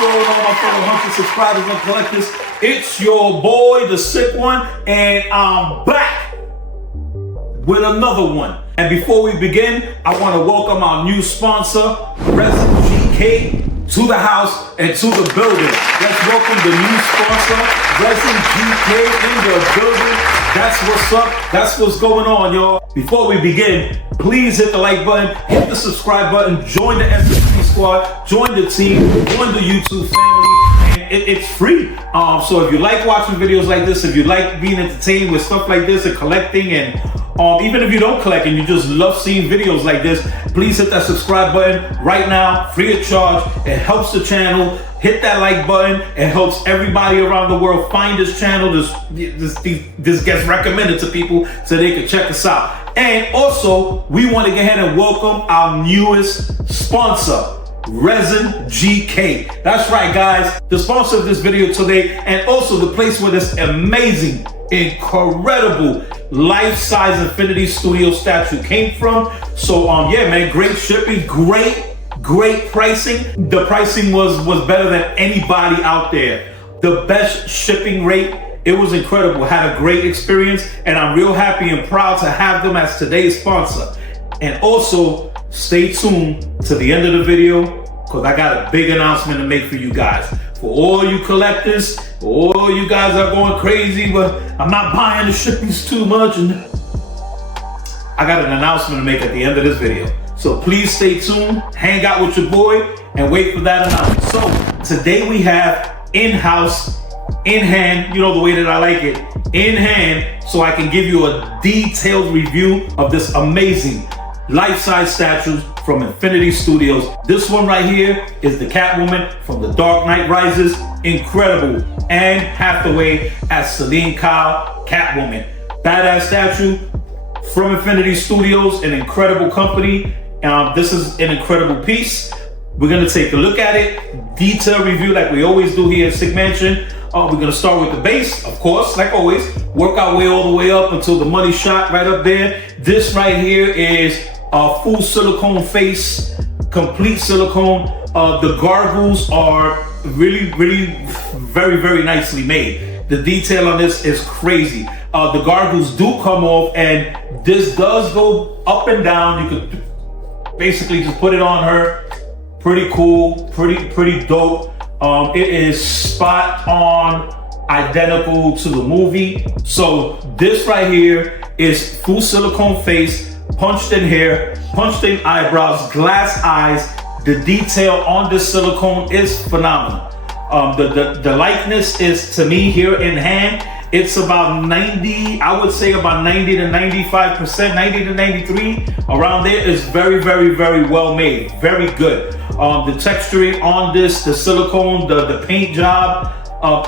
going on, my fellow hunters, subscribers, and collectors? It's your boy, the Sick One, and I'm back with another one. And before we begin, I want to welcome our new sponsor, Resin GK, to the house and to the building. Let's welcome the new sponsor, Resin GK, in the building. That's what's up. That's what's going on, y'all. Before we begin, please hit the like button, hit the subscribe button, join the SMC Squad, join the team, join the YouTube family. And it's free. So if you like watching videos like this, if you like being entertained with stuff like this and collecting, and even if you don't collect and you just love seeing videos like this, please hit that subscribe button right now, free of charge. It helps the channel. Hit that like button. It helps everybody around the world find this channel. This gets recommended to people so they can check us out. And also, we want to go ahead and welcome our newest sponsor, Resin GK. That's right, guys. The sponsor of this video today, and also the place where this amazing, incredible life-size Infinity Studio statue came from. So yeah, man, great shipping, great pricing. The pricing was better than anybody out there. The best shipping rate. It was incredible. Had a great experience, and I'm real happy and proud to have them as today's sponsor. And also, stay tuned to the end of the video, because I got a big announcement to make for you guys. For all you collectors, all you guys are going crazy, but I'm not buying the shippings too much, and I got an announcement to make at the end of this video. So please stay tuned, hang out with your boy, and wait for that announcement. So today we have in-house, in hand, you know the way that I like it, in hand, so I can give you a detailed review of this amazing life-size statue from Infinity Studios. This one right here is the Catwoman from The Dark Knight Rises. Incredible. Anne Hathaway as Celine Kyle, Catwoman. Badass statue from Infinity Studios, an incredible company. This is an incredible piece. We're gonna take a look at it, detailed review like we always do here at Sick Mansion. We're gonna start with the base, of course, like always. Work our way all the way up until the money shot right up there. This right here is a full silicone face, complete silicone. The gargles are really, very nicely made. The detail on this is crazy. The gargles do come off, and this does go up and down. You could basically just put it on her. Pretty cool, pretty dope. It is spot on identical to the movie. So this right here is full silicone face, punched in hair, punched in eyebrows, glass eyes. The detail on this silicone is phenomenal. The likeness is, to me, here in hand, it's about 90, I would say about 90 to 95%, 90 to 93, around there. Is very well made, very good. The texturing on this, the silicone, the paint job,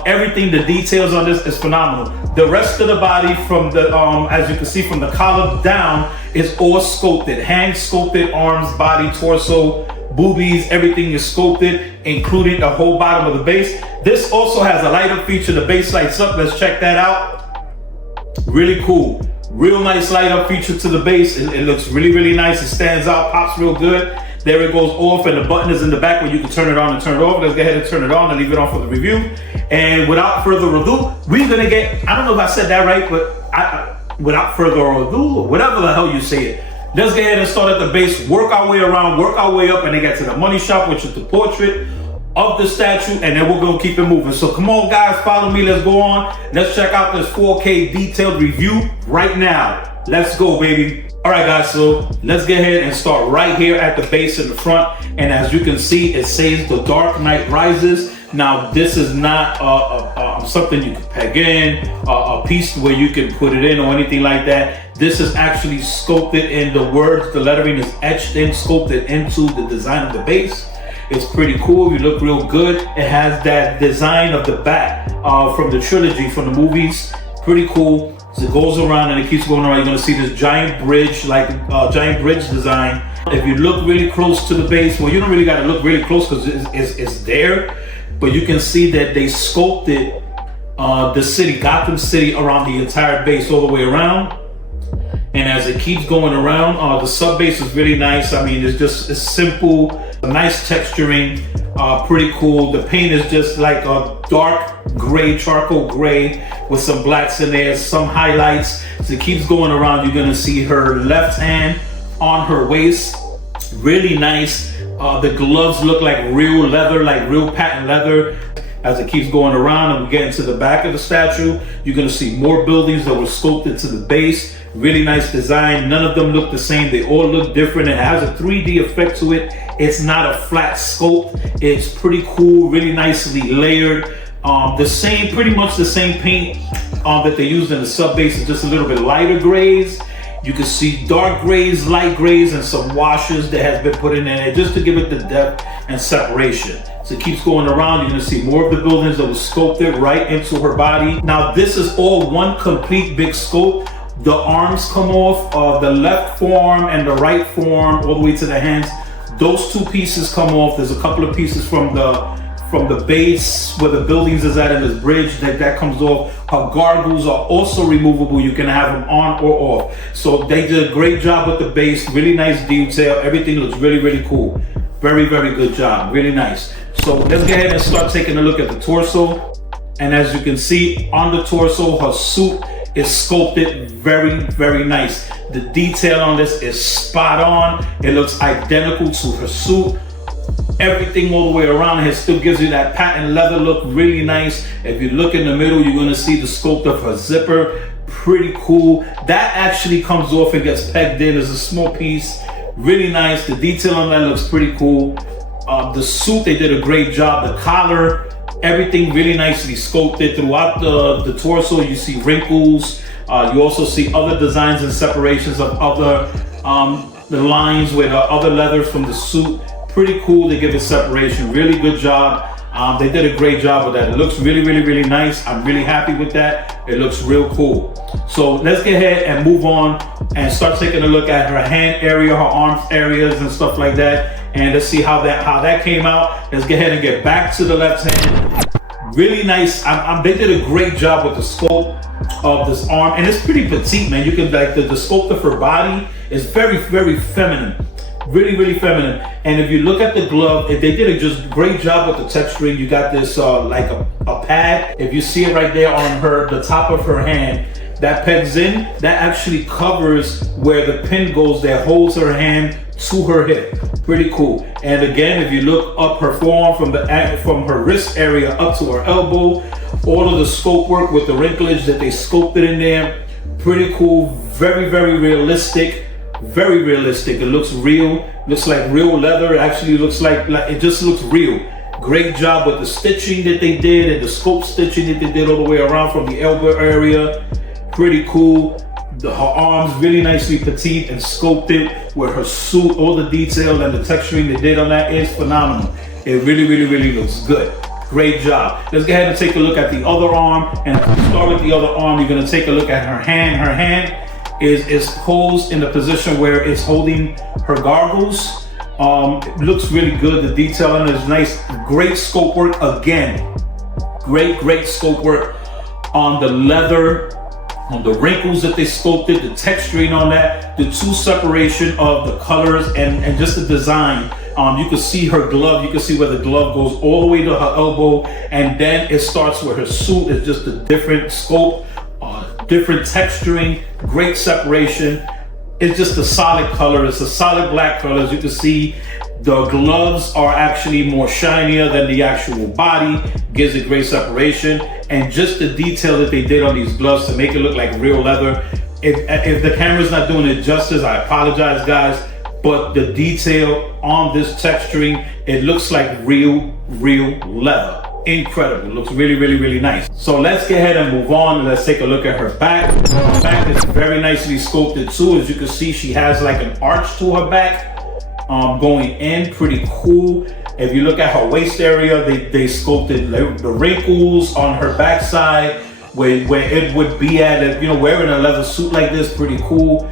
everything, the details on this is phenomenal. The rest of the body, from the as you can see from the collar down, is all sculpted, hand sculpted, arms, body, torso, boobies, everything is sculpted, including the whole bottom of the base. This also has a light up feature. The base lights up. Let's check that out. Really cool. Real nice light up feature to the base. It looks really nice. It stands out, pops real good. There it goes off, and the button is in the back where you can turn it on and turn it off. Let's go ahead and turn it on and leave it on for the review. And without further ado, we're gonna get, I don't know if I said that right, but without further ado, or whatever the hell you say it, let's go ahead and start at the base, work our way around, work our way up, and then get to the money shop, which is the portrait of the statue, and then we're gonna keep it moving. So come on, guys, follow me. Let's go on. Let's check out this 4K detailed review right now. Let's go, baby. All right, guys, so let's go ahead and start right here at the base in the front. And as you can see, it says The Dark Knight Rises. Now, this is not something you can peg in, a piece where you can put it in or anything like that. This is actually sculpted in the words. The lettering is etched in, sculpted into the design of the base. It's pretty cool. You look real good. It has that design of the bat from the trilogy, from the movies. Pretty cool. So it goes around and it keeps going around. You're gonna see this giant bridge, like giant bridge design. If you look really close to the base, well, you don't really gotta look really close because it's there, but you can see that they sculpted the city, Gotham City, around the entire base all the way around. And as it keeps going around, the sub base is really nice. I mean, it's simple, nice texturing. Pretty cool. The paint is just like a dark gray, charcoal gray with some blacks in there, some highlights. So it keeps going around. You're gonna see her left hand on her waist. Really nice. The gloves look like real leather, like real patent leather. As it keeps going around and we get into the back of the statue, you're gonna see more buildings that were sculpted to the base. Really nice design. None of them look the same. They all look different. It has a 3D effect to it. It's not a flat sculpt. It's pretty cool, really nicely layered. Pretty much the same paint that they used in the sub base, is just a little bit lighter grays. You can see dark grays, light grays, and some washes that has been put in there just to give it the depth and separation. So it keeps going around. You're gonna see more of the buildings that was sculpted right into her body. Now this is all one complete big sculpt. The arms come off of the left forearm and the right forearm all the way to the hands. Those two pieces come off. There's a couple of pieces from the base where the buildings is at in this bridge that comes off. Her gargles are also removable. You can have them on or off. So they did a great job with the base. Really nice detail. Everything looks really, really cool. Very, very good job. Really nice. So let's go ahead and start taking a look at the torso. And as you can see on the torso, her suit is sculpted very, very nice. The detail on this is spot on. It looks identical to her suit. Everything all the way around here still gives you that patent leather look, really nice. If you look in the middle, you're gonna see the sculpt of her zipper. Pretty cool. That actually comes off and gets pegged in as a small piece. Really nice. The detail on that looks pretty cool. The suit, they did a great job. The collar, everything really nicely sculpted throughout the torso. You see wrinkles. You also see other designs and separations of other the lines with other leathers from the suit. Pretty cool. They give it separation. Really good job. They did a great job with that. It looks really, really, really nice. I'm really happy with that. It looks real cool. So let's get ahead and move on and start taking a look at her hand area, her arms areas and stuff like that. And let's see how that came out. Let's get ahead and get back to the left hand. Really nice. They did a great job with the sculpt of this arm, and it's pretty petite, man. You can like the sculpt of her body is very, very feminine. Really, really feminine. And if you look at the glove, they did a just great job with the texturing. You got this like a pad. If you see it right there on the top of her hand, that pegs in, that actually covers where the pin goes that holds her hand to her hip. Pretty cool. And again, if you look up her forearm from her wrist area up to her elbow, all of the scope work with the wrinklage that they sculpted in there, pretty cool. Very, very realistic. Very realistic. It looks real. Looks like real leather. It actually looks like it just looks real. Great job with the stitching that they did and the scope stitching that they did all the way around from the elbow area. Pretty cool. Her arms really nicely petite and sculpted with her suit. All the detail and the texturing they did on that is phenomenal. It really, really, really looks good. Great job. Let's go ahead and take a look at the other arm. And if we start with the other arm, you're going to take a look at her hand. Her hand is posed in the position where it's holding her gargles. It looks really good. The detail on it is nice. Great scope work again. Great scope work on the leather, on the wrinkles that they sculpted, the texturing on that, the two separation of the colors and just the design. You can see her glove. You can see where the glove goes all the way to her elbow, and then it starts where her suit is just a different scope. Different texturing, great separation. It's just a solid color. It's a solid black color. As you can see, the gloves are actually more shinier than the actual body. Gives it great separation. And just the detail that they did on these gloves to make it look like real leather. If the camera's not doing it justice, I apologize, guys. But the detail on this texturing, it looks like real leather. Incredible. Looks really, really, really nice. So let's get ahead and move on. Let's take a look at her back. Her back is very nicely sculpted too. As you can see, she has like an arch to her back going in. Pretty cool. If you look at her waist area, they sculpted the wrinkles on her backside where it would be at, wearing a leather suit like this. Pretty cool.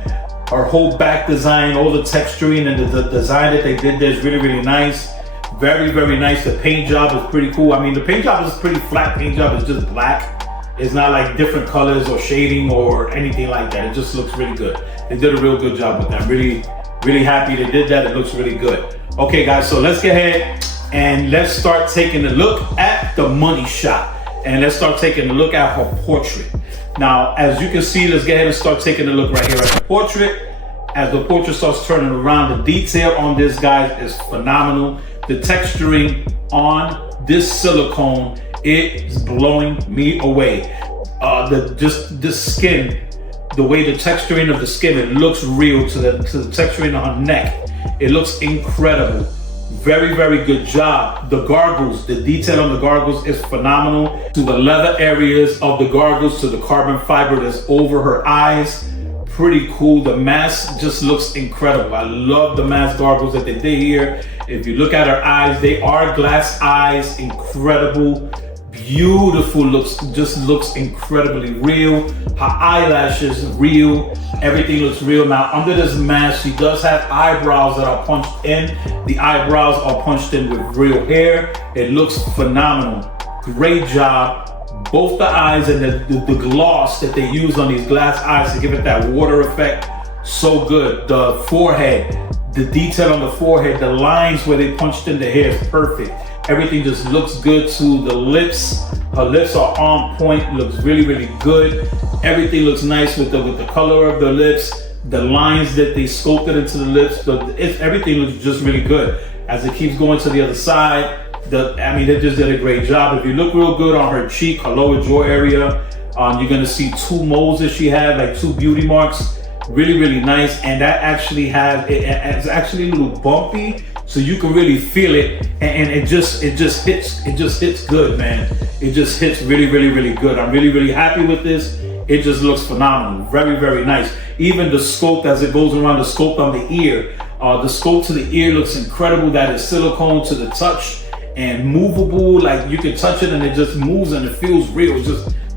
Her whole back design, all the texturing and the design that they did there is really, really nice. Very, very nice. The paint job is pretty cool. I mean, the paint job is pretty flat. Paint job is just black. It's not like different colors or shading or anything like that. It just looks really good. They did a real good job with that. Really, really happy they did that. It looks really good. Okay, guys, so let's get ahead And let's start taking a look at the money shot. And let's start taking a look at her portrait. Now, as you can see, let's go ahead and start taking a look right here at the portrait. As the portrait starts turning around, the detail on this, guys, is phenomenal. The texturing on this silicone, it is blowing me away. The skin, the way the texturing of the skin, it looks real to the texturing on her neck. It looks incredible. Very, very good job. The gargles, the detail on the gargles is phenomenal. To the leather areas of the gargles, to the carbon fiber that's over her eyes. Pretty cool. The mask just looks incredible. I love the mask gargles that they did here. If you look at her eyes, they are glass eyes. Incredible. Beautiful. Just looks incredibly real. Her eyelashes real. Everything looks real. Now, under this mask, she does have eyebrows that are punched in. The eyebrows are punched in with real hair. It looks phenomenal. Great job. Both the eyes and the gloss that they use on these glass eyes to give it that water effect, so good. The forehead, the detail on the forehead, the lines where they punched in the hair is perfect. Everything just looks good. To the lips, her lips are on point, looks really, really good. Everything looks nice with the color of the lips, the lines that they sculpted into the lips. Everything looks just really good. As it keeps going to the other side, they just did a great job. If you look real good on her cheek, her lower jaw area, you're gonna see 2 moles that she had, like 2 beauty marks. Really, really nice. And that actually it's actually a little bumpy, so you can really feel it. And it just hits good, man. It just hits really, really, really good. I'm really, really happy with this. It just looks phenomenal. Very, very nice. Even the sculpt as it goes around, the sculpt on the ear, the sculpt to the ear looks incredible. That is silicone to the touch and movable. Like you can touch it and it just moves and it feels real.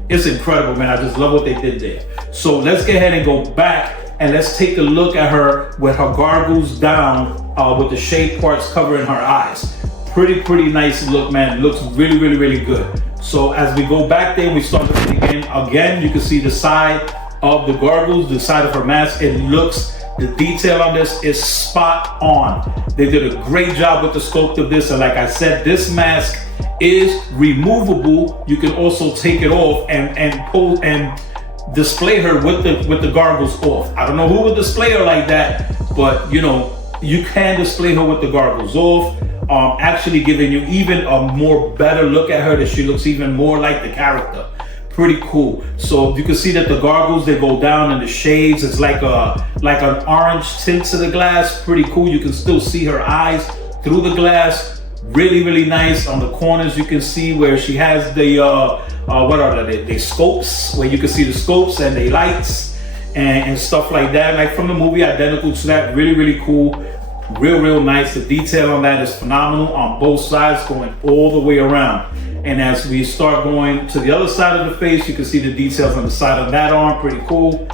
It's incredible, man. I just love what they did there. So let's go ahead and go back and let's take a look at her with her gargles down, with the shade parts covering her eyes. Pretty nice look, man. It looks really, really, really good. So as we go back there, we start looking again, you can see the side of the gargles, the side of her mask. The detail on this is spot on. They did a great job with the sculpt of this. And like I said, this mask is removable. You can also take it off and pull and display her with the gargles off. I don't know who would display her like that, but you can display her with the gargles off. Actually giving you even a more better look at her, that she looks even more like the character. Pretty cool. So you can see that the gargles, they go down in the shades. It's like an orange tint to the glass. Pretty cool. You can still see her eyes through the glass. Really, really nice. On the corners, you can see where she has the what are they? The scopes, where you can see the scopes and the lights and stuff like that. Like from the movie, identical to that. Really, really cool. Real nice. The detail on that is phenomenal on both sides, going all the way around. And as we start going to the other side of the face, you can see the details on the side of that arm. Pretty cool.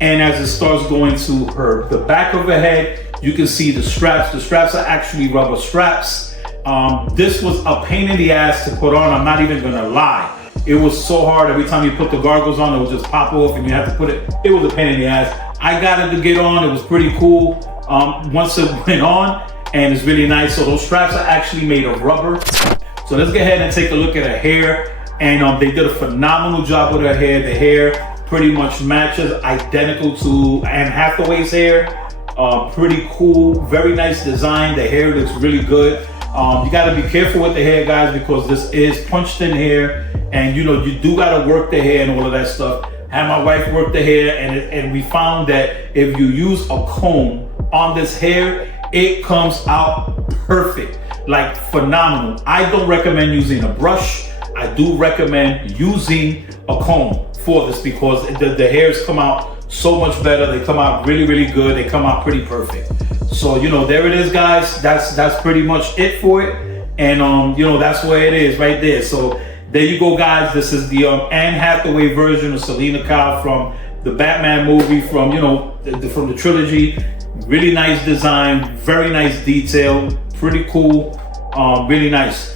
And as it starts going to the back of her head, you can see the straps. The straps are actually rubber straps. This was a pain in the ass to put on. I'm not even gonna lie. It was so hard. Every time you put the gargles on, it would just pop off and you have to put it. It was a pain in the ass. I got it to get on. It was pretty cool. Once it went on, and it's really nice. So those straps are actually made of rubber. So let's go ahead and take a look at her hair. And they did a phenomenal job with her hair. The hair pretty much matches identical to Anne Hathaway's hair. Pretty cool, very nice design. The hair looks really good. You gotta be careful with the hair, guys, because this is punched in hair, and you do gotta work the hair and all of that stuff. Had my wife work the hair, and we found that if you use a comb on this hair, it comes out perfect, like phenomenal. I don't recommend using a brush. I do recommend using a comb for this because the hairs come out so much better. They come out really, really good. They come out pretty perfect. So, there it is, guys. That's pretty much it for it. And, that's where it is right there. So there you go, guys. This is the Anne Hathaway version of Selena Kyle from the Batman movie, from the trilogy. Really nice design, very nice detail, pretty cool, really nice.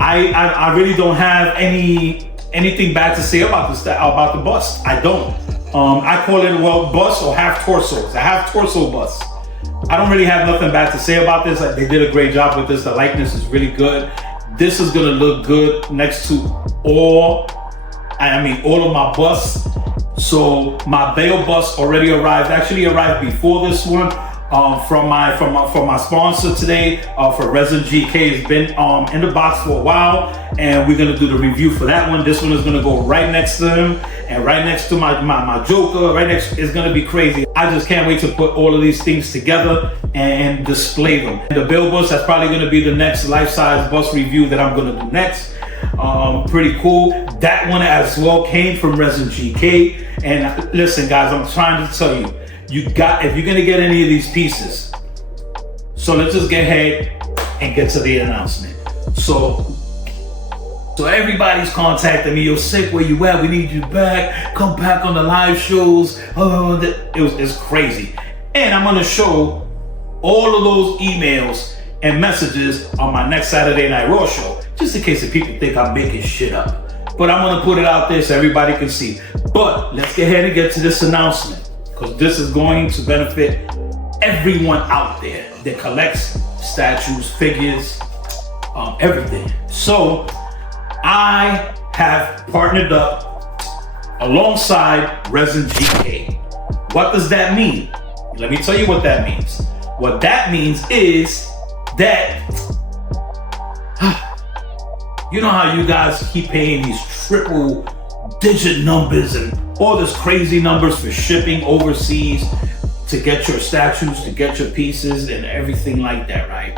I really don't have anything bad to say about the bust. I don't. I call it bust or half torso. It's a half torso bust. I don't really have nothing bad to say about this. They did a great job with this. The likeness is really good. This is gonna look good next to all of my busts. So my veil bust already arrived. Actually arrived before this one. From my sponsor today, for Resin GK. It's been in the box for a while, and we're gonna do the review for that one. This one is gonna go right next to him, and right next to my Joker. Right next, it's gonna be crazy. I just can't wait to put all of these things together and display them. The bill bust, that's probably gonna be the next life-size bust review that I'm gonna do next. Pretty cool. That one as well came from Resin GK. And listen, guys, I'm trying to tell you. If you're gonna get any of these pieces, so let's just get ahead and get to the announcement. So everybody's contacting me. Yo, Sick, where you at? We need you back. Come back on the live shows. It's crazy. And I'm gonna show all of those emails and messages on my next Saturday Night Raw show, just in case if people think I'm making shit up. But I'm gonna put it out there so everybody can see. But let's get ahead and get to this announcement, because this is going to benefit everyone out there that collects statues, figures, everything. So I have partnered up alongside Resin GK. What does that mean? Let me tell you what that means. What that means is that, you know how you guys keep paying these triple digit numbers and all this crazy numbers for shipping overseas to get your statues, to get your pieces and everything like that, right?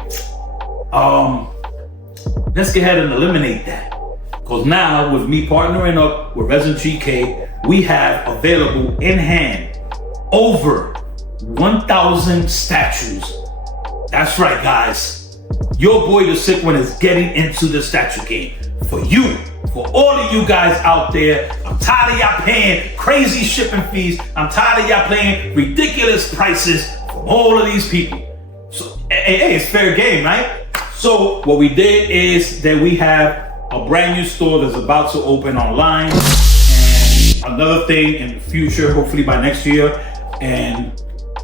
Let's go ahead and eliminate that. Because now with me partnering up with Resin GK, we have available in hand over 1,000 statues. That's right, guys. Your boy, the Sick One, is getting into the statue game. For you, for all of you guys out there, I'm tired of y'all paying crazy shipping fees. I'm tired of y'all paying ridiculous prices from all of these people. So, hey, it's fair game, right? So what we did is that we have a brand new store that's about to open online, and another thing in the future, hopefully by next year, and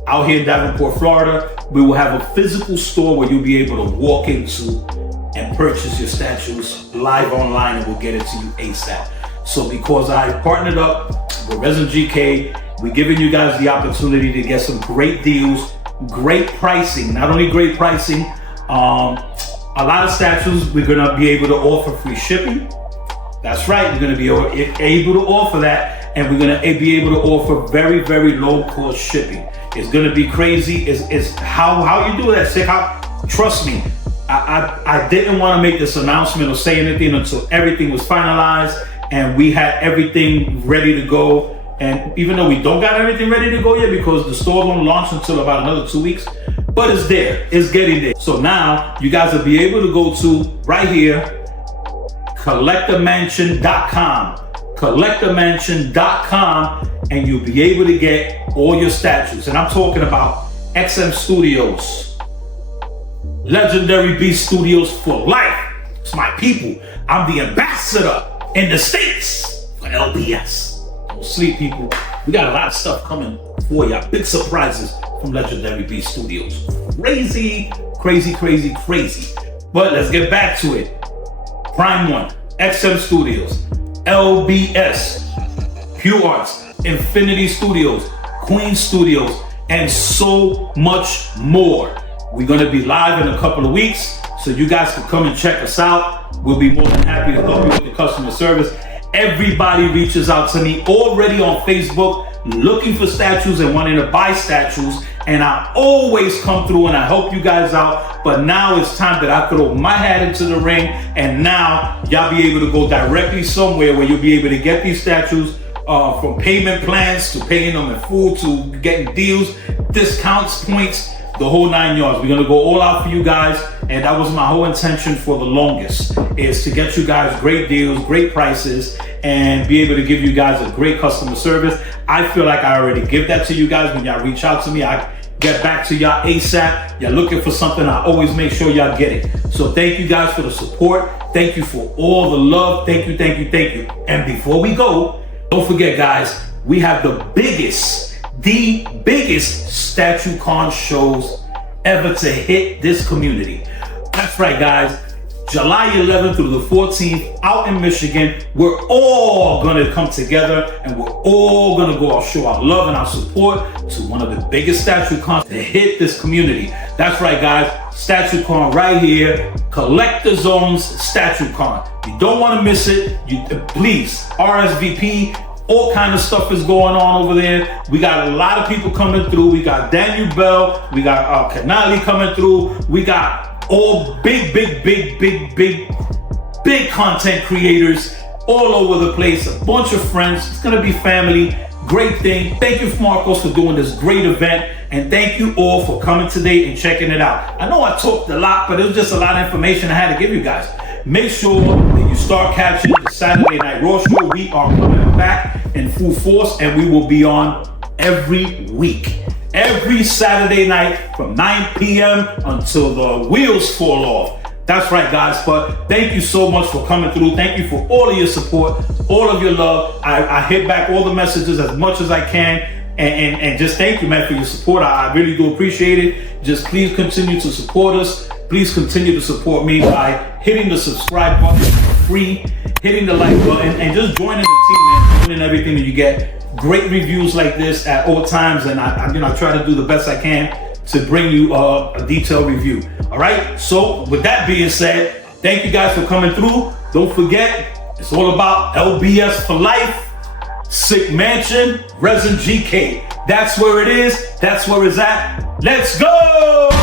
out here in Davenport, Florida, we will have a physical store where you'll be able to walk into and purchase your statues live online, and we'll get it to you ASAP. So because I partnered up with Resin GK, we're giving you guys the opportunity to get some great deals, great pricing. Not only great pricing, a lot of statues we're gonna be able to offer free shipping. That's right, we're gonna be able to offer that, and we're gonna be able to offer very, very low cost shipping. It's gonna be crazy. It's how you do that, Sick. Trust me, I didn't want to make this announcement or say anything until everything was finalized and we had everything ready to go. And even though we don't got everything ready to go yet, because the store won't launch until about another 2 weeks, but it's there, it's getting there. So now you guys will be able to go to right here, collectormansion.com, collectormansion.com, and you'll be able to get all your statues. And I'm talking about XM Studios, Legendary Beast Studios for life. It's my people. I'm the ambassador in the States for LBS. Don't sleep, people. We got a lot of stuff coming for y'all. Big surprises from Legendary Beast Studios. Crazy, crazy, crazy, crazy. But let's get back to it. Prime One, XM Studios, LBS, Q Arts, Infinity Studios, Queen Studios, and so much more. We're gonna be live in a couple of weeks, so you guys can come and check us out. We'll be more than happy to help you with the customer service. Everybody reaches out to me already on Facebook looking for statues and wanting to buy statues, and I always come through and I help you guys out. But now it's time that I throw my hat into the ring, and now y'all be able to go directly somewhere where you'll be able to get these statues, from payment plans to paying them in full to getting deals, discounts, points, the whole 9 yards. We're gonna go all out for you guys, and that was my whole intention for the longest, is to get you guys great deals, great prices, and be able to give you guys a great customer service. I feel like I already give that to you guys. When y'all reach out to me, I get back to y'all ASAP. Y'all looking for something, I always make sure y'all get it. So thank you guys for the support. Thank you for all the love. Thank you, thank you, thank you. And before we go, don't forget, guys, we have the biggest StatueCon shows ever to hit this community. That's right, guys. July 11th through the 14th out in Michigan, we're all gonna come together and we're all gonna go out, show our love and our support to one of the biggest statue cons to hit this community. That's right, guys. Statue con right here, Collector Zone's Statue Con. You don't want to miss it. Please RSVP. All kind of stuff is going on over there. We got a lot of people coming through. We got Daniel Bell. We got Canali coming through. We got all big content creators all over the place. A bunch of friends. It's gonna be family. Great thing. Thank you, Marcos, for doing this great event. And thank you all for coming today and checking it out. I know I talked a lot, but it was just a lot of information I had to give you guys. Make sure that you start catching the Saturday Night Raw show. We are coming back in full force and we will be on every week. Every Saturday night from 9 p.m. until the wheels fall off. That's right, guys. But thank you so much for coming through. Thank you for all of your support, all of your love. I hit back all the messages as much as I can. And just thank you, man, for your support. I really do appreciate it. Just please continue to support us. Please continue to support me by hitting the subscribe button for free, hitting the like button, and just joining the team, man. Joining everything that you get. Great reviews like this at all times, and I try to do the best I can to bring you a detailed review. All right. So with that being said, thank you guys for coming through. Don't forget, it's all about LBS for life. Sick Mansion, Resin GK. That's where it is. That's where it's at. Let's go!